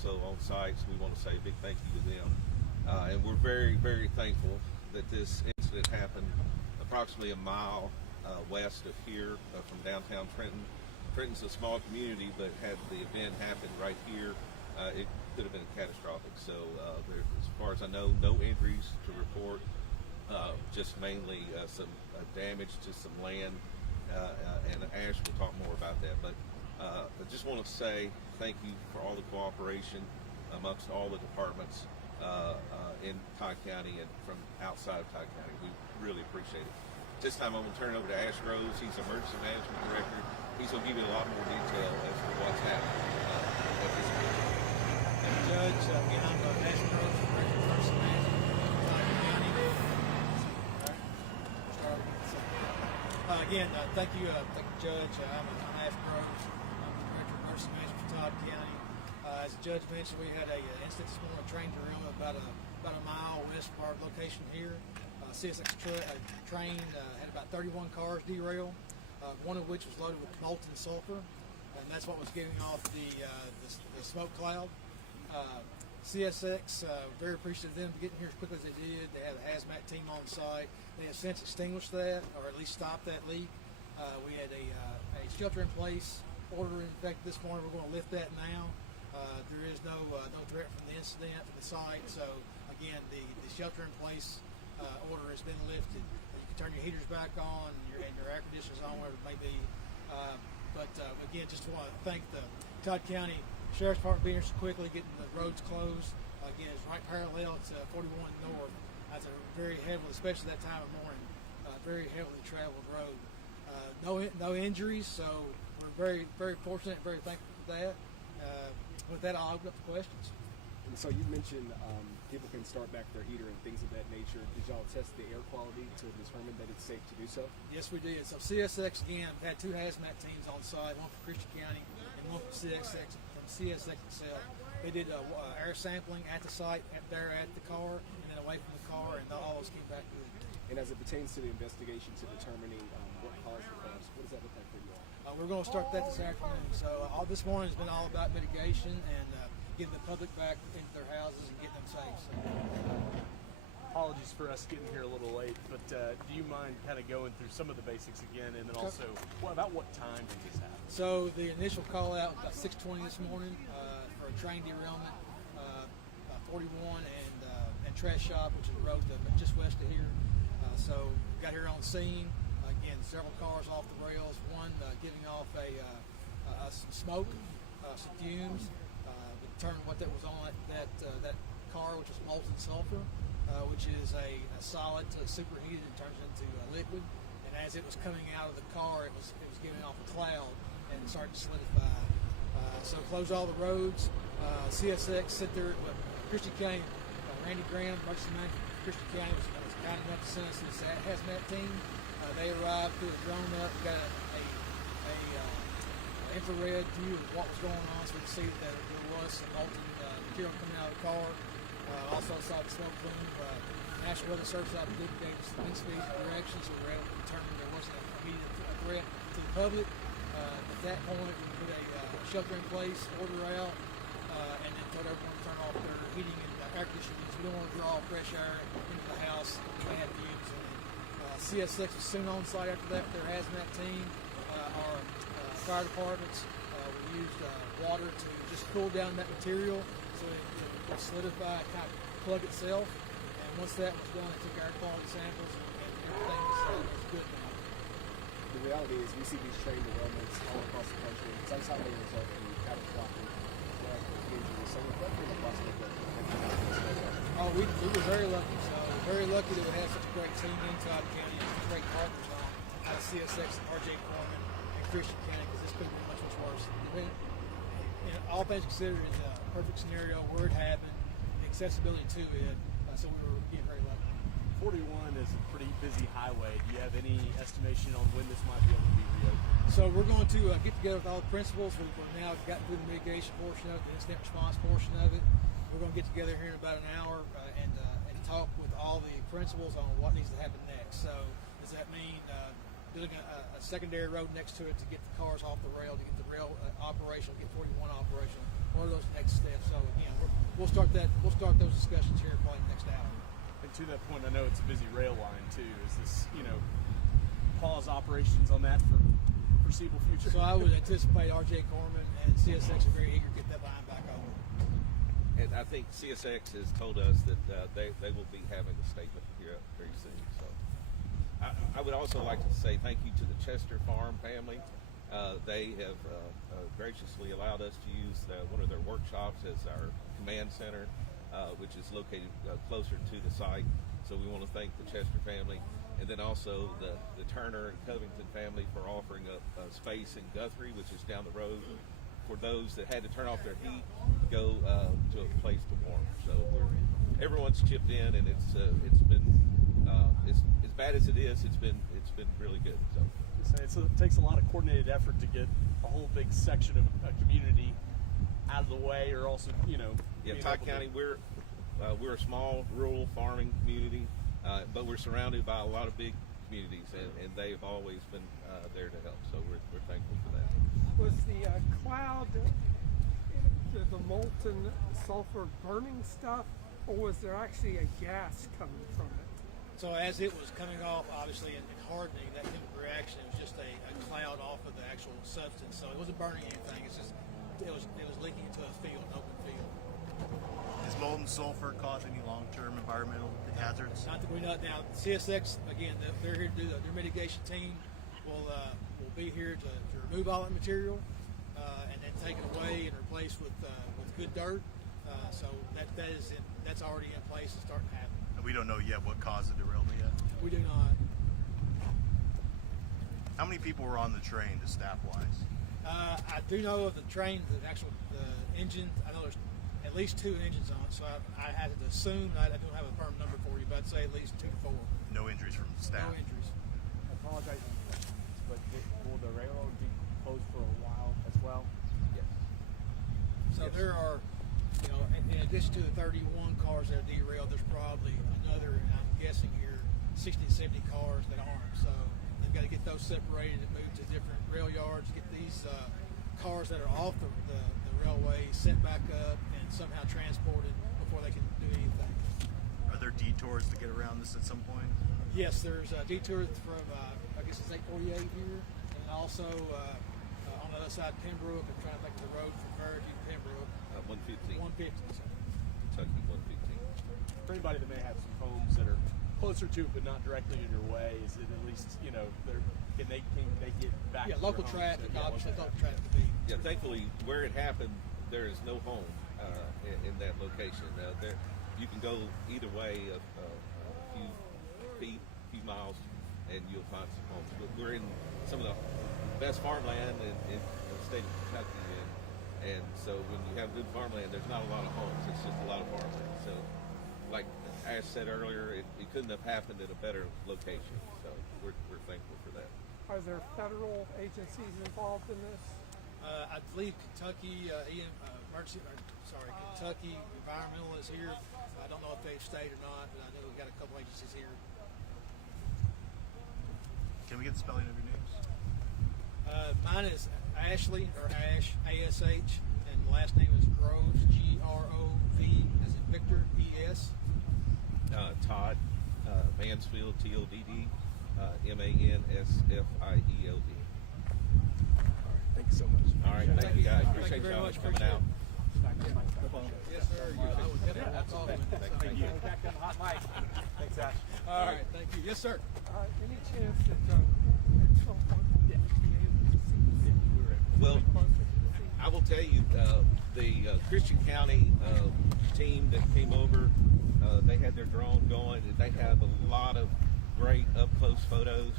also on site, so we want to say a big thank you to them. And we're very, very thankful that this incident happened approximately a mile west of here from downtown Trenton. Trenton's a small community, but had the event happened right here, it could have been catastrophic. So as far as I know, no injuries to report, just mainly some damage to some land, and Ash will talk more about that. But I just want to say thank you for all the cooperation amongst all the departments in Todd County and from outside of Todd County. We really appreciate it. This time I'm going to turn it over to Ash Rose. He's Emergency Management Director. He's going to give you a lot more detail as to what's happening at this point. Judge, again, I'm Ash Rose, Director of Emergency Management in Todd County. Again, thank you, Judge. I'm Ash Rose. I'm the Director of Emergency Management for Todd County. As the Judge mentioned, we had an incident this morning, a train derailment about a mile west of our location here. CSX train had about 31 cars derail, one of which was loaded with molten sulfur, and that's what was giving off the smoke cloud. CSX, very appreciative of them getting here as quickly as they did. They had a hazmat team on site. They have since extinguished that, or at least stopped that leak. We had a shelter-in-place order in effect this morning. We're going to lift that now. There is no threat from the incident from the site. So again, the shelter-in-place order has been lifted. You can turn your heaters back on and your air conditioners on, whatever it may be. But again, just want to thank the Todd County Sheriff's Department being here so quickly, getting the roads closed. Again, it's right parallel to 41 North. That's a very heavily, especially that time of morning, very heavily traveled road. No injuries, so we're very, very fortunate and very thankful for that. With that, I'll open up the questions. And so you mentioned people can start back their heater and things of that nature. Did y'all test the air quality to determine that it's safe to do so? Yes, we did. So CSX, again, had two hazmat teams on site, one from Christian County and one from CSX itself. They did air sampling at the site, there at the car, and then away from the car, and all those came back good. And as it pertains to the investigation to determining what caused the crash, what does that look like for you all? We're going to start that this afternoon. So this morning has been all about mitigation and getting the public back into their houses and getting them safe. So. Apologies for us getting here a little late, but do you mind kind of going through some of the basics again, and then also about what time did this happen? So the initial call out was about 6:20 this morning for a train derailment, 41 and Trash Shop, which is the road just west of here. So got here on scene. Again, several cars off the rails. One giving off some smoke, some fumes. Determined what that was on that car, which was molten sulfur, which is a solid to superheated and turns into liquid. And as it was coming out of the car, it was giving off a cloud and started to solidify. So closed all the roads. CSX sit there with Christian County. Randy Graham, emergency manager for Christian County, was kind enough to send us this hazmat team. They arrived, threw a drone up, got a infrared view of what was going on, so we could see that there was some molten material coming out of the car. Also saw the smoke plume. National Weather Service out of Duke gave us wind speeds and directions, so we were able to determine there wasn't an immediate threat to the public. At that point, we put a shelter-in-place order out, and then told everyone to turn off their heating and air conditioning. We don't want to draw fresh air into the house. They had fumes in it. CSX was soon on site after that with their hazmat team. Our fire departments, we used water to just cool down that material so it would solidify, kind of plug itself. And once that was done, they took air quality samples and everything was good now. The reality is we see these train derailments all across the country. Sometimes they result in catastrophic injuries. So we're definitely the prospect of we were very lucky. So very lucky that we had such a great team in Todd County and some great partners out of CSX and RJ Foreman and Christian County, because this could have been much worse. All things considered, it's a perfect scenario where it happened, accessibility to it. So we were getting very lucky. 41 is a pretty busy highway. Do you have any estimation on when this might be able to be reopened? So we're going to get together with all the principals. We've now gotten through the mitigation portion of it, the incident response portion of it. We're going to get together here in about an hour and talk with all the principals on what needs to happen next. So does that mean building a secondary road next to it to get the cars off the rail, to get the rail operational, get 41 operational? What are those next steps? So we'll start those discussions here probably next hour. And to that point, I know it's a busy rail line too. Is this, pause operations on that for foreseeable future? So I would anticipate RJ Corman and CSX are very eager to get that line back open. And I think CSX has told us that they will be having a statement here very soon. So I would also like to say thank you to the Chester Farm family. They have graciously allowed us to use one of their workshops as our command center, which is located closer to the site. So we want to thank the Chester family, and then also the Turner and Covington family for offering up space in Guthrie, which is down the road, for those that had to turn off their heat, go to a place to warm. So everyone's chipped in, and it's been as bad as it is. It's been really good. So it takes a lot of coordinated effort to get a whole big section of a community out of the way, or also, yeah, Todd County, we're a small rural farming community, but we're surrounded by a lot of big communities, and they've always been there to help. So we're thankful for that. Was the cloud the molten sulfur burning stuff, or was there actually a gas coming from it? So as it was coming off, obviously, and hardening, that chemical reaction, it was just a cloud off of the actual substance. So it wasn't burning anything. It's just it was leaking into a field, an open field. Does molten sulfur cause any long-term environmental hazards? Not that we know now. CSX again, they're here to do their mitigation team. Will be here to remove all that material and then take it away and replace with good dirt. So that's already in place and starting to happen. And we don't know yet what caused the derailment yet. We do not. How many people were on the train, just staff-wise? I do know of the train, the engine. I know there's at least 2 engines on it, so I had to assume. I don't have a firm number for you, but I'd say at least 2 to 4. No injuries from staff? No injuries. I apologize, but will the railroad be closed for a while as well? Yes. So Yes. there are, in addition to the 31 cars that are derailed, there's probably another, I'm guessing here, 60 to 70 cars that aren't. So they've got to get those separated and moved to different rail yards, get these cars that are off the railway set back up and somehow transported before they can do anything. Are there detours to get around this at some point? Yes, there's a detour from, I guess it's 848 here, and also on the other side, Pembroke. I'm trying to think of the road from Fairview to Pembroke. 115. 150. So. Kentucky 115. For anybody that may have some homes that are closer to it but not directly in your way, is it at least can they get back? Yeah, to local their homes? traffic, Yeah, obviously, local local traffic to be. Yeah, thankfully, where it happened, there is no home in that location. You can go either way a few feet, a few miles, and you'll find some homes. But we're in some of the best farmland in the state of Kentucky, and so when you have good farmland, there's not a lot of homes. It's just a lot of farmland. So, like Ash said earlier, it couldn't have happened at a better location. So we're thankful for that. Are there federal agencies involved in this? I believe Kentucky Kentucky Environmental is here. I don't know if they've stayed or not, but I know we've got a couple agencies here. Can we get the spelling of your names? Mine is Ashley, or Ash, A-S-H, and the last name is Groves, G-R-O-V, as in Victor, E-S. Todd Mansfield, T-O-D-D, M-A-N-S-F-I-E-L-D. Thank you so much. All right, thank you guys. Thank you Appreciate very y'all much. coming Appreciate out. Yes, sir. I would definitely walk off with it. Thank you. Back on the hot mic. Thanks, Ash. All right, thank you. Yes, sir. Any chance that at some point we'll be able to see Well, closer to the scene? I will tell you, the Christian County team that came over, they had their drone going, and they have a lot of great up-close photos